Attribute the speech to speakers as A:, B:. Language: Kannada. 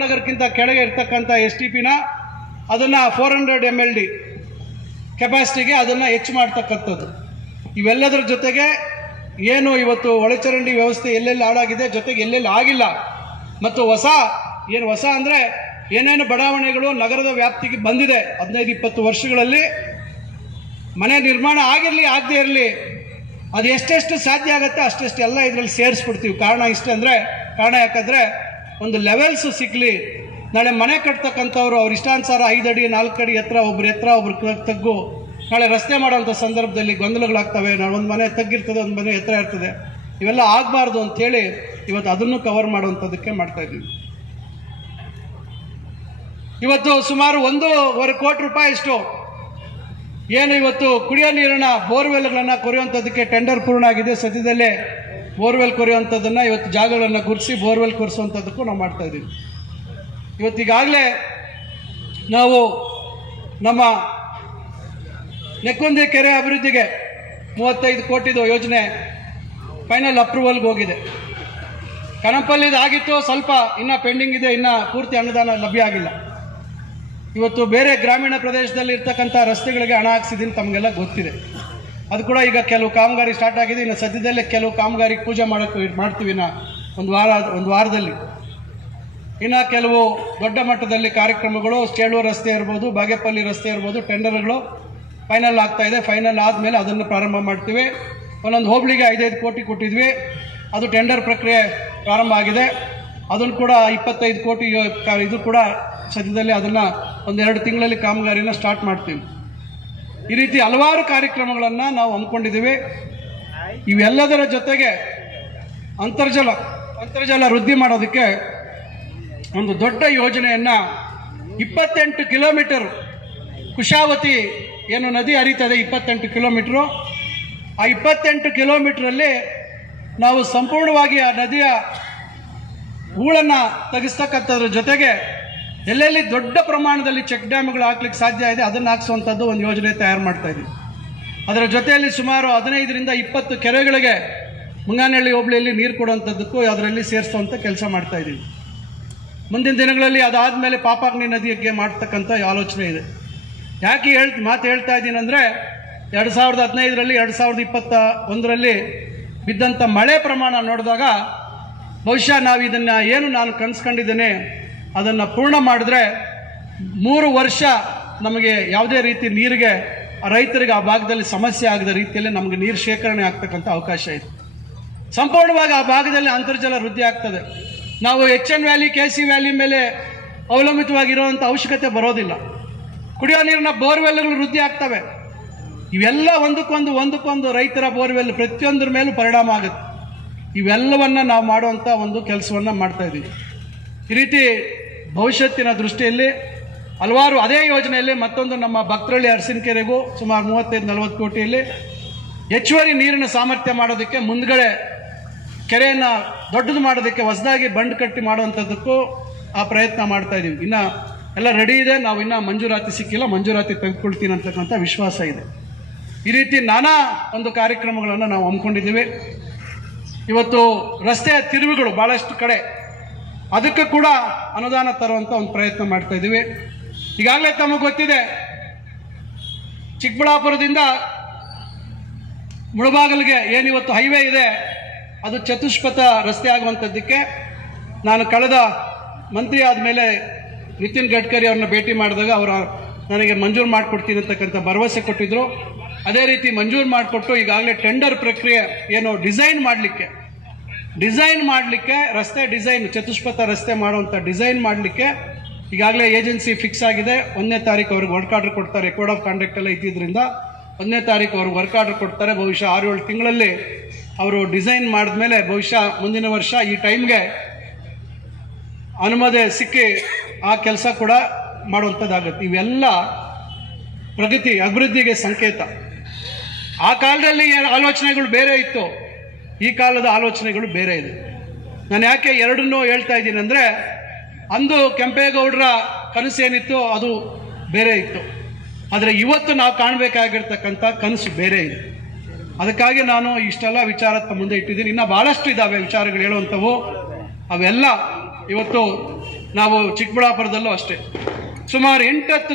A: ನಗರಕ್ಕಿಂತ ಕೆಳಗೆ ಇರ್ತಕ್ಕಂಥ ಎಸ್ ಟಿ ಪಿನ ಅದನ್ನು four hundred M L D ಕೆಪಾಸಿಟಿಗೆ ಅದನ್ನು ಹೆಚ್ಚು ಮಾಡ್ತಕ್ಕಂಥದ್ದು. ಇವೆಲ್ಲದರ ಜೊತೆಗೆ ಏನು ಇವತ್ತು ಒಳಚರಂಡಿ ವ್ಯವಸ್ಥೆ ಎಲ್ಲೆಲ್ಲಿ ಹಾಳಾಗಿದೆ, ಜೊತೆಗೆ ಎಲ್ಲೆಲ್ಲಿ ಆಗಿಲ್ಲ, ಮತ್ತು ಹೊಸ, ಏನು ಹೊಸ ಅಂದರೆ ಏನೇನು ಬಡಾವಣೆಗಳು ನಗರದ ವ್ಯಾಪ್ತಿಗೆ ಬಂದಿದೆ ಹದಿನೈದು, ಇಪ್ಪತ್ತು ವರ್ಷಗಳಲ್ಲಿ, ಮನೆ ನಿರ್ಮಾಣ ಆಗಿರಲಿ, ಆಗದೇ ಇರಲಿ, ಅದು ಎಷ್ಟೆಷ್ಟು ಸಾಧ್ಯ ಆಗುತ್ತೆ ಅಷ್ಟೆಷ್ಟು ಎಲ್ಲ ಇದರಲ್ಲಿ ಸೇರಿಸ್ಬಿಡ್ತೀವಿ. ಕಾರಣ ಇಷ್ಟೇ ಅಂದರೆ ಕಾರಣ ಯಾಕಂದರೆ ಒಂದು ಲೆವೆಲ್ಸ್ ಸಿಕ್ಕಲಿ ನಾಳೆ ಮನೆ ಕಟ್ತಕ್ಕಂಥವ್ರು ಅವ್ರ ಇಷ್ಟಾನುಸಾರ ಐದು ಅಡಿ, ನಾಲ್ಕು ಅಡಿ ಎತ್ತರ, ಒಬ್ರು ಎತ್ತರ, ಒಬ್ರು ತಗ್ಗು. ನಾಳೆ ರಸ್ತೆ ಮಾಡೋಂಥ ಸಂದರ್ಭದಲ್ಲಿ ಗೊಂದಲಗಳಾಗ್ತವೆ. ನಾಳೆ ಒಂದು ಮನೆ ತಗ್ಗಿರ್ತದೆ, ಒಂದು ಮನೆ ಎತ್ತರ ಇರ್ತದೆ. ಇವೆಲ್ಲ ಆಗಬಾರ್ದು ಅಂಥೇಳಿ ಇವತ್ತು ಅದನ್ನು ಕವರ್ ಮಾಡುವಂಥದ್ದಕ್ಕೆ ಮಾಡ್ತಾ ಇದ್ದೀವಿ. ಇವತ್ತು ಸುಮಾರು ಒಂದೂವರೆ ಕೋಟಿ ರೂಪಾಯಿ ಇಷ್ಟು ಏನು ಇವತ್ತು ಕುಡಿಯೋ ನೀರಿನ ಬೋರ್ವೆಲ್ಗಳನ್ನು ಕೊರೆಯುವಂಥದ್ದಕ್ಕೆ ಟೆಂಡರ್ ಪೂರ್ಣ ಆಗಿದೆ ಸದ್ಯದಲ್ಲೇ. ಬೋರ್ವೆಲ್ ಕೊರೆಯುವಂಥದ್ದನ್ನು ಇವತ್ತು ಜಾಗಗಳನ್ನು ಗುರುತಿಸಿ ಬೋರ್ವೆಲ್ ಕೊರೆಸುವಂಥದ್ದಕ್ಕೂ ನಾವು ಮಾಡ್ತಾ ಇದ್ದೀವಿ. ಇವತ್ತಿಗಾಗಲೇ ನಾವು ನಮ್ಮ ನೆಕ್ಕೊಂದಿ ಕೆರೆ ಅಭಿವೃದ್ಧಿಗೆ ಮೂವತ್ತೈದು ಕೋಟಿದು ಯೋಜನೆ ಫೈನಲ್ ಅಪ್ರೂವಲ್ಗೆ ಹೋಗಿದೆ. ಕಣಪಲ್ಲಿ ಆಗಿತ್ತು ಸ್ವಲ್ಪ ಇನ್ನೂ ಪೆಂಡಿಂಗ್ ಇದೆ, ಇನ್ನೂ ಪೂರ್ತಿ ಅನುದಾನ ಲಭ್ಯ ಆಗಿಲ್ಲ. ಇವತ್ತು ಬೇರೆ ಗ್ರಾಮೀಣ ಪ್ರದೇಶದಲ್ಲಿ ಇರ್ತಕ್ಕಂಥ ರಸ್ತೆಗಳಿಗೆ ಹಣ ಹಾಕ್ಸಿದ್ದೀನಿ ತಮಗೆಲ್ಲ ಗೊತ್ತಿದೆ. ಅದು ಕೂಡ ಈಗ ಕೆಲವು ಕಾಮಗಾರಿ ಸ್ಟಾರ್ಟ್ ಆಗಿದೆ. ಇನ್ನು ಸದ್ಯದಲ್ಲೇ ಕೆಲವು ಕಾಮಗಾರಿ ಪೂಜೆ ಮಾಡೋಕ್ಕೆ ಮಾಡ್ತೀವಿ ನಾ ಒಂದು ವಾರ, ಒಂದು ವಾರದಲ್ಲಿ. ಇನ್ನು ಕೆಲವು ದೊಡ್ಡ ಮಟ್ಟದಲ್ಲಿ ಕಾರ್ಯಕ್ರಮಗಳು ಸ್ಟೇಳು ರಸ್ತೆ ಇರ್ಬೋದು, ಬಾಗೇಪಲ್ಲಿ ರಸ್ತೆ ಇರ್ಬೋದು, ಟೆಂಡರ್ಗಳು ಫೈನಲ್ ಆಗ್ತಾ ಇದೆ. ಫೈನಲ್ ಆದಮೇಲೆ ಅದನ್ನು ಪ್ರಾರಂಭ ಮಾಡ್ತೀವಿ. ಒಂದೊಂದು ಹೋಬಳಿಗೆ ಐದೈದು ಕೋಟಿ ಕೊಟ್ಟಿದ್ವಿ. ಅದು ಟೆಂಡರ್ ಪ್ರಕ್ರಿಯೆ ಪ್ರಾರಂಭ ಆಗಿದೆ. ಅದನ್ನು ಕೂಡ ಇಪ್ಪತ್ತೈದು ಕೋಟಿ, ಇದು ಕೂಡ ಸದ್ಯದಲ್ಲಿ ಅದನ್ನು ಒಂದೆರಡು ತಿಂಗಳಲ್ಲಿ ಕಾಮಗಾರಿನ ಸ್ಟಾರ್ಟ್ ಮಾಡ್ತೀವಿ. ಈ ರೀತಿ ಹಲವಾರು ಕಾರ್ಯಕ್ರಮಗಳನ್ನು ನಾವು ಹಮ್ಮಿಕೊಂಡಿದ್ದೀವಿ. ಇವೆಲ್ಲದರ ಜೊತೆಗೆ ಅಂತರ್ಜಲ ಅಂತರ್ಜಲ ವೃದ್ಧಿ ಮಾಡೋದಕ್ಕೆ ಒಂದು ದೊಡ್ಡ ಯೋಜನೆಯನ್ನು ಇಪ್ಪತ್ತೆಂಟು ಕಿಲೋಮೀಟರ್ ಕುಶಾವತಿ ಏನು ನದಿ ಹರಿತದೆ ಇಪ್ಪತ್ತೆಂಟು ಕಿಲೋಮೀಟ್ರು. ಆ ಇಪ್ಪತ್ತೆಂಟು ಕಿಲೋಮೀಟ್ರಲ್ಲಿ ನಾವು ಸಂಪೂರ್ಣವಾಗಿ ಆ ನದಿಯ ಹೂಳನ್ನು ತೆಗೆಸ್ತಕ್ಕಂಥದ್ರ ಜೊತೆಗೆ ಎಲ್ಲೆಲ್ಲಿ ದೊಡ್ಡ ಪ್ರಮಾಣದಲ್ಲಿ ಚೆಕ್ ಡ್ಯಾಮ್ಗಳು ಹಾಕ್ಲಿಕ್ಕೆ ಸಾಧ್ಯ ಇದೆ, ಅದನ್ನು ಹಾಕ್ಸುವಂಥದ್ದು ಒಂದು ಯೋಜನೆ ತಯಾರು ಮಾಡ್ತಾ ಇದ್ದೀವಿ. ಅದರ ಜೊತೆಯಲ್ಲಿ ಸುಮಾರು ಹದಿನೈದರಿಂದ ಇಪ್ಪತ್ತು ಕೆರೆಗಳಿಗೆ ಮುಂಗಾನಹಳ್ಳಿ ಹೋಬಳಿಯಲ್ಲಿ ನೀರು ಕೊಡುವಂಥದ್ದಕ್ಕೂ ಅದರಲ್ಲಿ ಸೇರಿಸುವಂಥ ಕೆಲಸ ಮಾಡ್ತಾ ಇದ್ದೀವಿ. ಮುಂದಿನ ದಿನಗಳಲ್ಲಿ ಅದಾದಮೇಲೆ ಪಾಪಾಗ್ನಿ ನದಿಗೆ ಮಾಡ್ತಕ್ಕಂಥ ಆಲೋಚನೆ ಇದೆ. ಯಾಕೆ ಹೇಳ್, ಮಾತು ಹೇಳ್ತಾ ಇದ್ದೀನಿ ಅಂದರೆ, ಎರಡು ಸಾವಿರದ ಹದಿನೈದರಲ್ಲಿ, ಎರಡು ಸಾವಿರದ ಇಪ್ಪತ್ತ ಒಂದರಲ್ಲಿ ಬಿದ್ದಂಥ ಮಳೆ ಪ್ರಮಾಣ ನೋಡಿದಾಗ ಬಹುಶಃ ನಾವು ಇದನ್ನು ಏನು ನಾನು ಕನ್ಸ್ಕೊಂಡಿದ್ದೇನೆ ಅದನ್ನು ಪೂರ್ಣ ಮಾಡಿದ್ರೆ ಮೂರು ವರ್ಷ ನಮಗೆ ಯಾವುದೇ ರೀತಿ ನೀರಿಗೆ, ರೈತರಿಗೆ ಆ ಭಾಗದಲ್ಲಿ ಸಮಸ್ಯೆ ಆಗದ ರೀತಿಯಲ್ಲಿ ನಮಗೆ ನೀರು ಶೇಖರಣೆ ಆಗ್ತಕ್ಕಂಥ ಅವಕಾಶ ಇದೆ. ಸಂಪೂರ್ಣವಾಗಿ ಆ ಭಾಗದಲ್ಲಿ ಅಂತರ್ಜಲ ವೃದ್ಧಿ ಆಗ್ತದೆ. ನಾವು H N valley K C valley ಮೇಲೆ ಅವಲಂಬಿತವಾಗಿರುವಂಥ ಅವಶ್ಯಕತೆ ಬರೋದಿಲ್ಲ. ಕುಡಿಯೋ ನೀರಿನ ಬೋರ್ವೆಲ್ಗಳು ವೃದ್ಧಿ ಆಗ್ತವೆ. ಇವೆಲ್ಲ ಒಂದಕ್ಕೊಂದು ಒಂದಕ್ಕೊಂದು ರೈತರ ಬೋರ್ವೆಲ್ ಪ್ರತಿಯೊಂದರ ಮೇಲೂ ಪರಿಣಾಮ ಆಗುತ್ತೆ. ಇವೆಲ್ಲವನ್ನು ನಾವು ಮಾಡುವಂಥ ಒಂದು ಕೆಲಸವನ್ನು ಮಾಡ್ತಾ ಇದ್ದೀವಿ. ಈ ರೀತಿ ಭವಿಷ್ಯತ್ತಿನ ದೃಷ್ಟಿಯಲ್ಲಿ ಹಲವಾರು ಅದೇ ಯೋಜನೆಯಲ್ಲಿ ಮತ್ತೊಂದು ನಮ್ಮ ಭಕ್ತರಳ್ಳಿ ಅರಸಿನಕೆರೆಗೂ ಸುಮಾರು ಮೂವತ್ತೈದು, ನಲವತ್ತು ಕೋಟಿಯಲ್ಲಿ ಹೆಚ್ಚುವರಿ ನೀರಿನ ಸಾಮರ್ಥ್ಯ ಮಾಡೋದಕ್ಕೆ ಮುಂದ್ಗಡೆ ಕೆರೆಯನ್ನು ದೊಡ್ಡದು ಮಾಡೋದಕ್ಕೆ ಹೊಸದಾಗಿ ಬಂಡ್ ಕಟ್ಟಿ ಮಾಡುವಂಥದ್ದಕ್ಕೂ ಆ ಪ್ರಯತ್ನ ಮಾಡ್ತಾ ಇದ್ದೀವಿ ಇನ್ನು ಎಲ್ಲ ರೆಡಿ ಇದೆ. ನಾವು ಇನ್ನೂ ಮಂಜೂರಾತಿ ಸಿಕ್ಕಿಲ್ಲ. ಮಂಜೂರಾತಿ ತೆಗೆದುಕೊಳ್ತೀನಿ ಅಂತಕ್ಕಂಥ ವಿಶ್ವಾಸ ಇದೆ. ಈ ರೀತಿ ನಾನಾ ಒಂದು ಕಾರ್ಯಕ್ರಮಗಳನ್ನು ನಾವು ಹಮ್ಮಿಕೊಂಡಿದ್ದೀವಿ. ಇವತ್ತು ರಸ್ತೆಯ ತಿರುವುಗಳು ಭಾಳಷ್ಟು ಕಡೆ ಅದಕ್ಕೆ ಕೂಡ ಅನುದಾನ ತರುವಂಥ ಒಂದು ಪ್ರಯತ್ನ ಮಾಡ್ತಾ ಇದ್ದೀವಿ. ಈಗಾಗಲೇ ತಮಗೆ ಗೊತ್ತಿದೆ, ಚಿಕ್ಕಬಳ್ಳಾಪುರದಿಂದ ಮುಳಬಾಗಲಿಗೆ ಏನಿವತ್ತು ಹೈವೇ ಇದೆ, ಅದು ಚತುಷ್ಪಥ ರಸ್ತೆ ಆಗುವಂಥದ್ದಕ್ಕೆ ನಾನು ಕಳೆದ ಮಂತ್ರಿ ಆದಮೇಲೆ ನಿತಿನ್ ಗಡ್ಕರಿ ಅವ್ರನ್ನ ಭೇಟಿ ಮಾಡಿದಾಗ ಅವರು ನನಗೆ ಮಂಜೂರು ಮಾಡಿಕೊಡ್ತೀನಿ ಅಂತಕ್ಕಂಥ ಭರವಸೆ ಕೊಟ್ಟಿದ್ದರು ಅದೇ ರೀತಿ ಮಂಜೂರು ಮಾಡಿಕೊಟ್ಟು ಈಗಾಗಲೇ ಟೆಂಡರ್ ಪ್ರಕ್ರಿಯೆ ಏನು ಡಿಸೈನ್ ಮಾಡಲಿಕ್ಕೆ ಡಿಸೈನ್ ಮಾಡಲಿಕ್ಕೆ ರಸ್ತೆ ಡಿಸೈನ್, ಚತುಷ್ಪಥ ರಸ್ತೆ ಮಾಡುವಂಥ ಡಿಸೈನ್ ಮಾಡಲಿಕ್ಕೆ ಈಗಾಗಲೇ ಏಜೆನ್ಸಿ ಫಿಕ್ಸ್ ಆಗಿದೆ. ಒಂದನೇ ತಾರೀಕು ಅವ್ರಿಗೆ ವರ್ಕ್ ಆರ್ಡರ್ ಕೊಡ್ತಾರೆ. ಕೋಡ್ ಆಫ್ ಕಾಂಡಕ್ಟ್ ಎಲ್ಲ ಇದ್ದಿದ್ದರಿಂದ ಒಂದನೇ ತಾರೀಕು ಅವ್ರಿಗೆ ವರ್ಕ್ ಆರ್ಡರ್ ಕೊಡ್ತಾರೆ. ಬಹುಶಃ ಆರು ಏಳು ತಿಂಗಳಲ್ಲಿ ಅವರು ಡಿಸೈನ್ ಮಾಡಿದ್ಮೇಲೆ ಬಹುಶಃ ಮುಂದಿನ ವರ್ಷ ಈ ಟೈಮ್ಗೆ ಅನುಮತಿ ಸಿಕ್ಕಿ ಆ ಕೆಲಸ ಕೂಡ ಮಾಡುವಂಥದ್ದಾಗುತ್ತೆ ಇವೆಲ್ಲ ಪ್ರಗತಿ, ಅಭಿವೃದ್ಧಿಗೆ ಸಂಕೇತ. ಆ ಕಾಲದಲ್ಲಿ ಆಲೋಚನೆಗಳು ಬೇರೆ ಇತ್ತು. ಈ ಕಾಲದ ಆಲೋಚನೆಗಳು ಬೇರೆ ಇದೆ. ನಾನು ಯಾಕೆ ಎರಡನ್ನೂ ಹೇಳ್ತಾ ಇದ್ದೀನಿ ಅಂದರೆ, ಅಂದು ಕೆಂಪೇಗೌಡರ ಕನಸೇನಿತ್ತು ಅದು ಬೇರೆ ಇತ್ತು. ಆದರೆ ಇವತ್ತು ನಾವು ಕಾಣಬೇಕಾಗಿರ್ತಕ್ಕಂಥ ಕನಸು ಬೇರೆ ಇದೆ. ಅದಕ್ಕಾಗಿ ನಾನು ಇಷ್ಟೆಲ್ಲ ವಿಚಾರ ಮುಂದೆ ಇಟ್ಟಿದ್ದೀನಿ. ಇನ್ನೂ ಭಾಳಷ್ಟು ಇದ್ದಾವೆ ವಿಚಾರಗಳು ಹೇಳುವಂಥವು. ಅವೆಲ್ಲ ಇವತ್ತು ನಾವು ಚಿಕ್ಕಬಳ್ಳಾಪುರದಲ್ಲೂ ಅಷ್ಟೇ. ಸುಮಾರು ಎಂಟತ್ತು